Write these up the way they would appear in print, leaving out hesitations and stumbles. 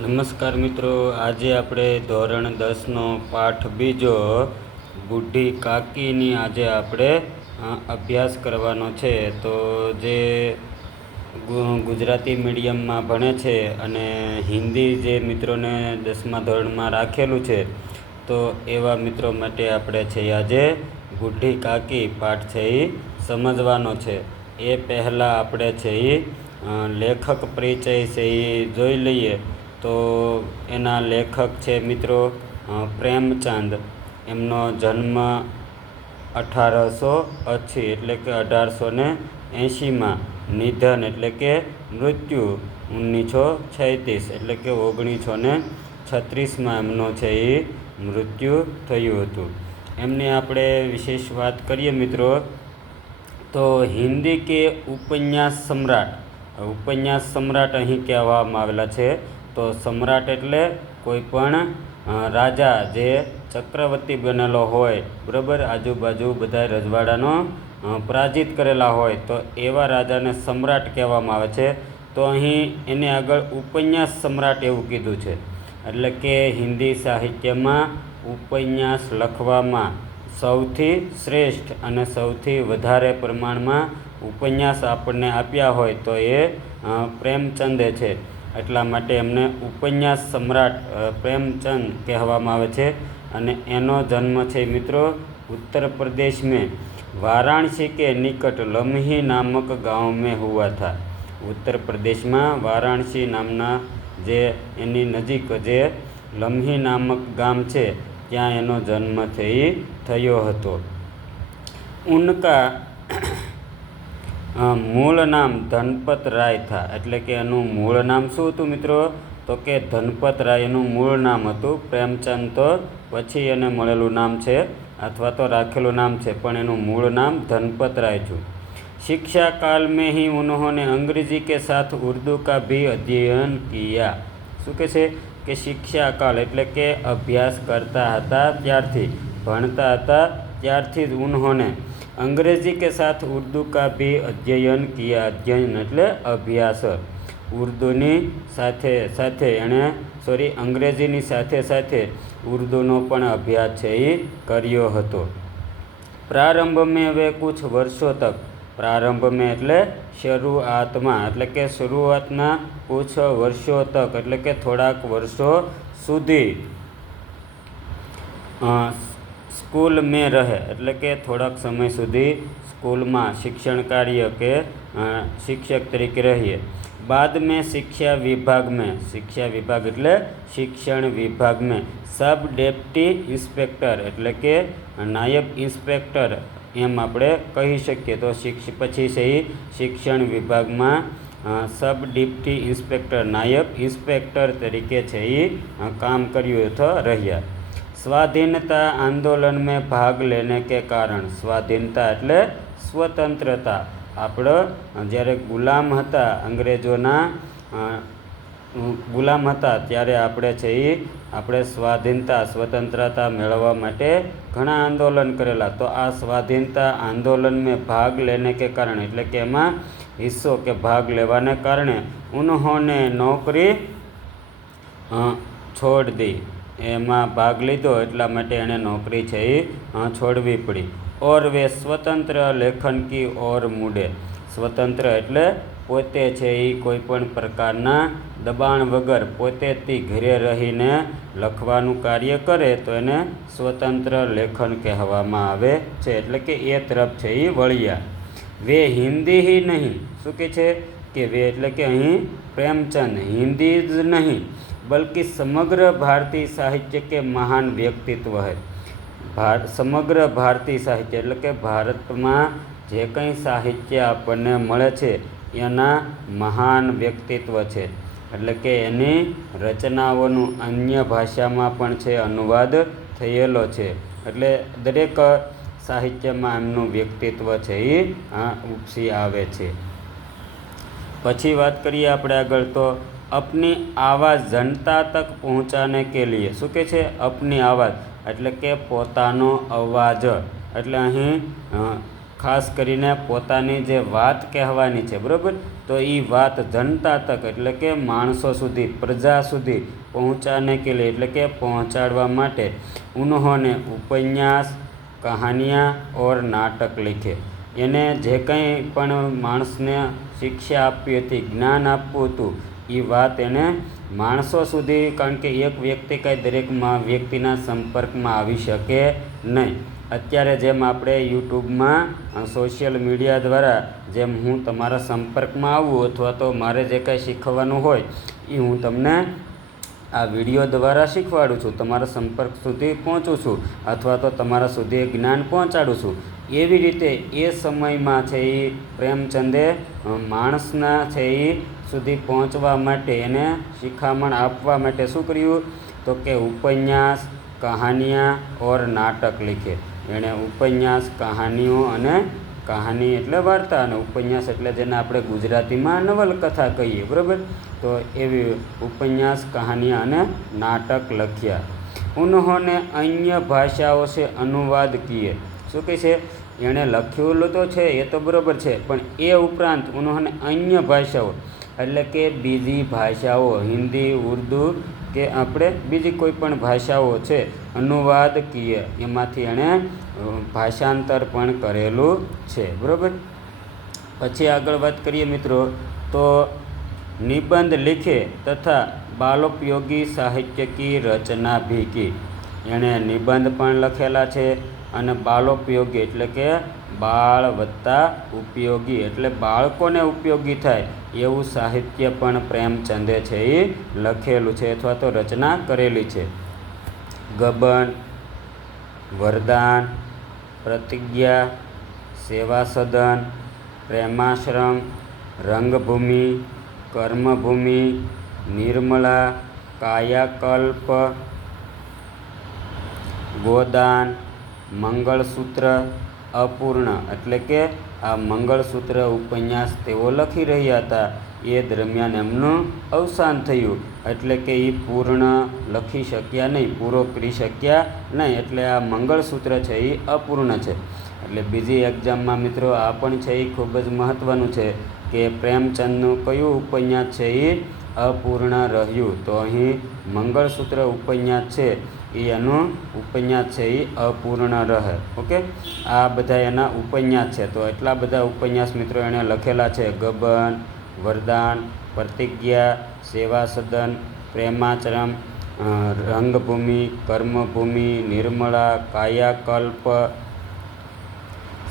નમસ્કાર મિત્રો, આજે આપણે ધોરણ 10નો પાઠ બીજો બુઢી કાકીની આજે આપણે અભ્યાસ કરવાનો છે. તો જે ગુજરાતી મીડિયમમાં ભણે છે અને હિન્દી જે મિત્રોને 10મા ધોરણમાં રાખેલું છે, તો એવા મિત્રો માટે આપણે છે આજે બુઢી કાકી પાઠ છે એ સમજવાનો છે. એ પહેલાં આપણે છે એ લેખક પરિચય છે એ જોઈ લઈએ. તો એના લેખક છે મિત્રો પ્રેમચંદ. એમનો જન્મ 1880 એટલે કે 1880માં, નિધન એટલે કે મૃત્યુ 1936 એટલે કે 1936માં એમનો છે એ મૃત્યુ થયું હતું. એમની આપણે વિશેષ વાત કરીએ મિત્રો, તો હિન્દી કે ઉપન્યાસ સમ્રાટ અહીં કહેવામાં આવેલા છે. તો સમ્રાટ એટલે કોઈ પણ રાજા જે ચક્રવર્તી બનેલો હોય, બરાબર, આજુબાજુ બધા રજવાડાનો પરાજિત કરેલા હોય, તો એવા રાજાને સમ્રાટ કહેવામાં આવે છે. તો અહીં એને આગળ ઉપન્યાસ સમ્રાટ એવું કીધું છે. એટલે કે હિન્દી સાહિત્યમાં ઉપન્યાસ લખવામાં સૌથી શ્રેષ્ઠ અને સૌથી વધારે પ્રમાણમાં ઉપન્યાસ આપણને આપ્યા હોય તો એ પ્રેમચંદે છે. એટલા માટે એમને ઉપન્યાસ સમ્રાટ પ્રેમચંદ કહેવામાં આવે છે. અને એનો જન્મ છે મિત્રો उत्तर प्रदेश में वाराणसी के निकट लम्ही नामक गांव में हुआ था. उत्तर प्रदेशમાં વારાણસી નામના જે એની નજીક જે લમ્હી નામક ગામ છે ત્યાં એનો જન્મ થયો હતો. ઉનકા મૂળ નામ ધનપત રાય થા. એટલે કે એનું મૂળ નામ શું હતું મિત્રો? તો કે ધનપત રાય એનું મૂળ નામ હતું. પ્રેમચંદ તો પછી એને મળેલું નામ છે અથવા તો રાખેલું નામ છે, પણ એનું મૂળ નામ ધનપત રાય છું. शिक्षा काल में ही उन्होंने अंग्रेजी के साथ उर्दू का भी अध्ययन किया. શું કહે છે કે શિક્ષા કાળ એટલે કે અભ્યાસ કરતા હતા ત્યારથી, ભણતા હતા ત્યારથી જ ઉન્હોને અંગ્રેજી કે સાથ ઉર્દू का भी अध्ययन किया. અધ્યયન એટલે અભ્યાસ. ઉર્દૂની સાથે સાથે એણે અંગ્રેજીની સાથે સાથે ઉર્દૂનો પણ અભ્યાસ છે એ કર્યો હતો. પ્રારંભ મેં વે કુછ વર્ષો તક. પ્રારંભ મેં એટલે શરૂઆતમાં, એટલે કે શરૂઆતના કુછ વર્ષો તક એટલે કે થોડાક વર્ષો સુધી સ્કૂલ મેં રહે એટલે કે થોડાક સમય સુધી સ્કૂલમાં શિક્ષણ કાર્ય કે શિક્ષક તરીકે રહીએ. बाद में शिक्षा विभाग में, शिक्षा विभाग એટલે શિક્ષણ વિભાગ में सब डेप्टी इंस्पेक्टर એટલે કે નાયબ ઇન્સ્પેક્ટર એમ આપણે કહી શકીએ. તો પછી છે એ શિક્ષણ વિભાગમાં સબ ડિપ્ટી ઇન્સ્પેક્ટર, નાયબ ઇન્સ્પેક્ટર તરીકે છે એ કામ કર્યું અથવા રહ્યા. સ્વાધીનતા આંદોલન में भाग लेने के कारण. સ્વાધીનતા એટલે સ્વતંત્રતા. આપણે જ્યારે ગુલામ હતા, અંગ્રેજોના ગુલામ હતા, ત્યારે આપણે છે એ આપણે સ્વતંત્રતા મેળવવા માટે ઘણા આંદોલન કરેલા. તો આ સ્વાધીનતા આંદોલન મેં ભાગ લેને કે કારણે એટલે કે એમાં હિસ્સો કે ભાગ લેવાને કારણે ઉન્હોને નોકરી છોડ દી. એમાં ભાગ લીધો એટલા માટે એણે નોકરી છે એ છોડવી પડી. और वे स्वतंत्र लेखन की ओर मुड़े. સ્વતંત્ર એટલે પોતે છે એ કોઈ પણ પ્રકારના દબાણ વગર પોતેથી ઘરે રહીને લખવાનું કાર્ય કરે તો એને સ્વતંત્ર લેખન કહેવામાં આવે છે. એટલે કે એ તરફ છે એ વળ્યા. વે હિન્દી ही નહીં. શું કહે છે કે વે એટલે કે અહીં પ્રેમચંદ હિન્દી જ નહીં બલ્कि समग्र भारतीय साहित्य के महान व्यक्तित्व है. સમગ્ર ભારતીય સાહિત્ય એટલે કે ભારતમાં જે કંઈ સાહિત્ય આપણને મળે છે એના મહાન વ્યક્તિત્વ છે. એટલે કે એની રચનાઓનું અન્ય ભાષામાં પણ છે અનુવાદ થયેલો છે. એટલે દરેક સાહિત્યમાં એમનું વ્યક્તિત્વ છે એ ઉપસી આવે છે. પછી વાત કરીએ આપણે આગળ, તો અપની આવાજ જનતા તક પહોંચાને કે લીએ. શું કહે છે? અપની આવાજ એટલે કે પોતાનો અવાજ. એટલે અહીં ખાસ કરીને પોતાની જે વાત કહેવાની છે, બરાબર, તો એ વાત જનતા તક એટલે કે માણસો સુધી, પ્રજા સુધી પહોંચાने के लिए એટલે કે પહોંચાડવા માટે उन्होंने उपन्यास, कहानियाँ और नाटक लिखे। એને જે કંઈ પણ માણસને શિક્ષા આપી હતી, જ્ઞાન આપવું હતું, એ વાત એને માણસો સુધી, કારણ કે એક વ્યક્તિ કાંઈ દરેક વ્યક્તિના સંપર્કમાં આવી શકે નહીં. અત્યારે જેમ આપણે યુટ્યુબમાં સોશિયલ મીડિયા દ્વારા જેમ હું તમારા સંપર્કમાં આવું અથવા તો મારે જે કાંઈ શીખવાનું હોય એ હું તમને આ વિડીયો દ્વારા શીખવાડું છું, તમારા સંપર્ક સુધી પહોંચું છું અથવા તો તમારા સુધી જ્ઞાન પહોંચાડું છું. એવી રીતે એ સમયમાં છે એ પ્રેમચંદે માણસના છે એ સુધી પહોંચવા માટે, એને શિખામણ આપવા માટે શું કર્યું? તો કે ઉપન્યાસ, કહાનિયા ઓર નાટક લીખે. એણે ઉપન્યાસ, કહાનીઓ અને કહાની એટલે વાર્તા અને ઉપન્યાસ એટલે જેને આપણે ગુજરાતીમાં નવલકથા કહીએ, બરાબર, તો એવી ઉપન્યાસ, કહાનિયા અને નાટક લખ્યા. ઉન્હોને અન્ય ભાષાઓ સે અનુવાદ કિए. શું કહે છે? એણે લખ્યું તો છે એ તો બરાબર છે, પણ એ ઉપરાંત ઉન્હોને અન્ય ભાષાઓ એટલે કે બીજી ભાષાઓ, હિન્દી, ઉર્દૂ કે આપણે બીજી કોઈ પણ ભાષાઓ છે, અનુવાદ કિए, એમાંથી એણે ભાષાંતર પણ કરેલું છે, બરાબર. પછી આગળ વાત કરીએ મિત્રો, તો નિબંધ लिखे તથા બાલોપયોગી સાહિત્ય કી રચના ભી કી. એણે નિબંધ પણ લખેલા છે અને બાલોપયોગી એટલે કે બાળ વત્તા ઉપયોગી એટલે બાળકોને ઉપયોગી થાય એવું સાહિત્ય પણ પ્રેમચંદે છે એ લખેલું છે અથવા તો રચના કરેલી છે. ગબન, વરદાન, પ્રતિજ્ઞા, સેવા સદન, પ્રેમાશ્રમ, રંગભૂમિ, કર્મભૂમિ, નિર્મળા, કાયાકલ્પ, ગોદાન, મંગળસૂત્ર, અપૂર્ણ એટલે કે આ મંગળસૂત્ર ઉપન્યાસ તેઓ લખી રહ્યા હતા એ દરમિયાન એમનું અવસાન થયું એટલે કે એ પૂર્ણ લખી શક્યા નહીં, પૂરો કરી શક્યા નહીં, એટલે આ મંગળસૂત્ર છે એ અપૂર્ણ છે. એટલે બીજી એક્ઝામમાં મિત્રો આ પણ છે એ ખૂબ જ મહત્ત્વનું છે કે પ્રેમચંદનું કયું ઉપન્યાસ છે એ અપૂર્ણ રહ્યું. તો અહીં મંગળસૂત્ર ઉપન્યાસ છે એ એનું ઉપન્યાસ છે એ અપૂર્ણ રહે. ઓકે, આ બધા એના ઉપન્યાસ છે. તો એટલા બધા ઉપન્યાસ મિત્રો એણે લખેલા છે. ગબન, વરદાન, પ્રતિજ્ઞા, સેવા સદન, પ્રેમાચરમ, રંગભૂમિ, કર્મભૂમિ, નિર્મળા, કાયાકલ્પ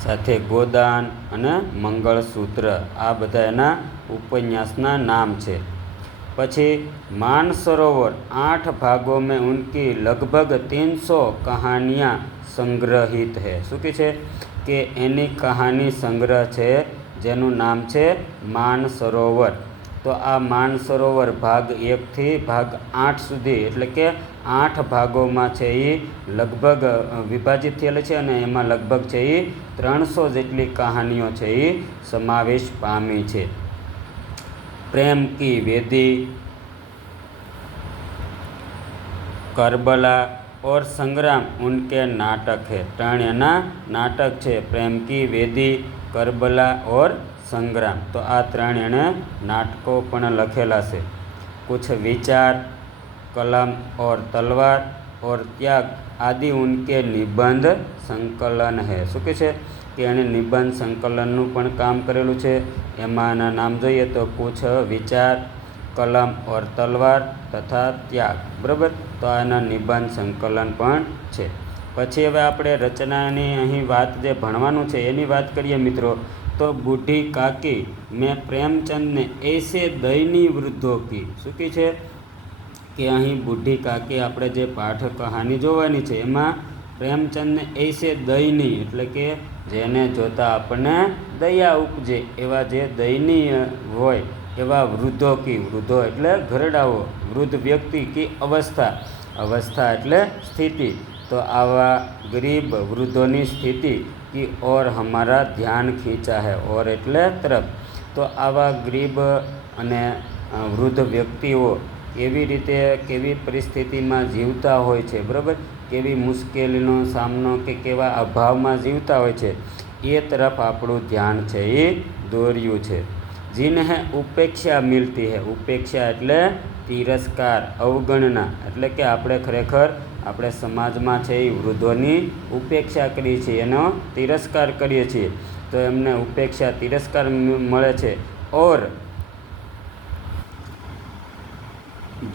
સાથે ગોદાન અને મંગળસૂત્ર, આ બધા એના ઉપન્યાસના નામ છે. પછી मानसरोवर 8 भागों में उनकी लगभग 300 कहानियाँ संग्रहित है. શું કહે છે કે એની કહાની સંગ્રહ છે જેનું નામ છે માનસરોવર. તો આ માનસરોવર ભાગ 1 થી ભાગ 8 સુધી એટલે કે 8 ભાગોમાં છે એ લગભગ વિભાજિત થયેલ છે અને એમાં લગભગ છે એ 300 જેટલી કહાનીઓ છે એ સમાવેશ પામી છે. प्रेम की वेदी, करबला और संग्राम उनके नाटक है. त्रण एना नाटक है. प्रेम की वेदी, करबला और संग्राम. तो आ त्रण एने नाटकों पण लखेला से. कुछ विचार, कलम और तलवार और त्याग आदि उनके निबंध संकलन है. શું કહે છે કે એણે નિબંધ સંકલનનું પણ કામ કરેલું છે. એમાંના નામ જોઈએ તો કુછ વિચાર, કલમ ઓર તલવાર તથા ત્યાગ, બરાબર. તો આના નિબંધ સંકલન પણ છે. પછી હવે આપણે રચનાની અહીં વાત જે ભણવાનું છે એની વાત કરીએ મિત્રો, તો બુઢી કાકી મેં પ્રેમચંદને એસે દયની વૃદ્ધો કી. શું કહે છે કે અહીં બુઢી કાકી આપણે જે પાઠ કહાની જોવાની છે એમાં પ્રેમચંદને એસે દયની એટલે કે જેને જોતા આપણને દયા ઉપજે એવા જે દયનીય હોય એવા વૃદ્ધો કી. વૃદ્ધો એટલે ઘરડાઓ, વૃદ્ધ વ્યક્તિ કી અવસ્થા, અવસ્થા એટલે સ્થિતિ. તો આવા ગરીબ વૃદ્ધોની સ્થિતિ की ओर हमारा ध्यान खींचा है. और એટલે તરફ. તો આવા ગરીબ અને વૃદ્ધ વ્યક્તિઓ કેવી રીતે કેવી પરિસ્થિતિમાં જીવતા હોય છે, બરાબર, કેવી મુશ્કેલીનો સામનો કે કેવા અભાવમાં જીવતા હોય છે એ તરફ આપણું ધ્યાન છે એ દોર્યું છે। जिन्हें उपेक्षा मिलती है, उपेक्षा એટલે તિરસ્કાર, અવગણના, એટલે કે આપણે ખરેખર આપણે સમાજમાં છે એ વૃદ્ધોની ઉપેક્ષા કરીએ છીએ, એનો તિરસ્કાર કરીએ છીએ, તો એમને ઉપેક્ષા તિરસ્કાર મળે છે। और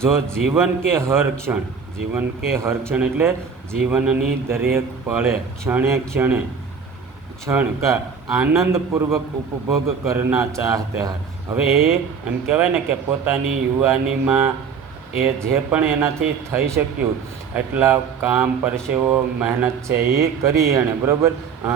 जो जीवन के हर क्षण, जीवन के हर क्षण એટલે જીવનની દરેક પળે, ક્ષણે ક્ષણે क्षण का आनंदपूर्वक उपभोग करना चाहते हैं। હવે એમ કહેવાય ને કે પોતાની યુવાનીમાં એ જે પણ એનાથી થઈ શક્યું એટલા કામ પરસેવો મહેનત છે એ કરી એણે, બરાબર,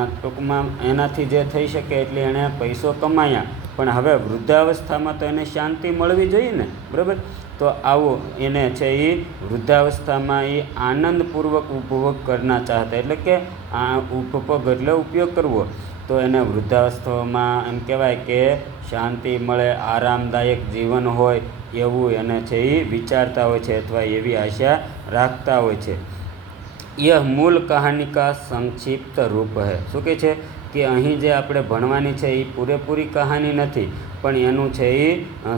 ટૂંકમાં એનાથી જે થઈ શકે એટલે એણે પૈસો કમાયા, પણ હવે વૃદ્ધાવસ્થામાં તો એને શાંતિ મળવી જોઈએ ને, બરાબર, તો આવો એને છે એ વૃદ્ધાવસ્થામાં એ આનંદપૂર્વક ઉપભોગ કરના ચાહતા, એટલે કે આ ઉપભોગ એટલે ઉપયોગ કરવો, તો એને વૃદ્ધાવસ્થામાં એમ કહેવાય કે શાંતિ મળે, આરામદાયક જીવન હોય એવું એને છે એ વિચારતા હોય છે અથવા એવી આશા રાખતા હોય છે। यह मूल कहानी का संक्षिप्त रूप है। શું કહે છે કે અહીં જે આપણે ભણવાની છે એ પૂરેપૂરી કહાની નથી, પણ એનું છે એ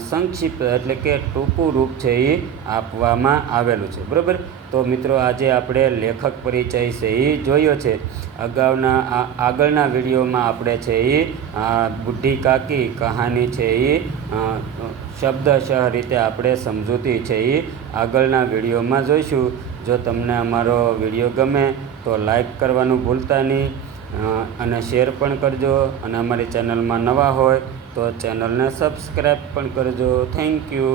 સંક્ષિપ્ત એટલે કે ટૂંકું રૂપ છે એ આપવામાં આવેલું છે, બરાબર। તો મિત્રો આજે આપણે લેખક પરિચય છે એ જોયો છે। આગળના વિડીયોમાં આપણે છે એ બુઢી કાકી કહાની છે એ શબ્દશઃ રીતે આપણે સમજૂતી છે એ આગળના વિડીયોમાં જોઈશું। જો તમને અમારો વિડીયો ગમે તો લાઈક કરવાનું ભૂલતા નહીં, અને શેર પણ કરજો, અને અમારી ચેનલમાં નવા હોય તો ચેનલને સબસ્ક્રાઈબ પણ કરજો। Thank you.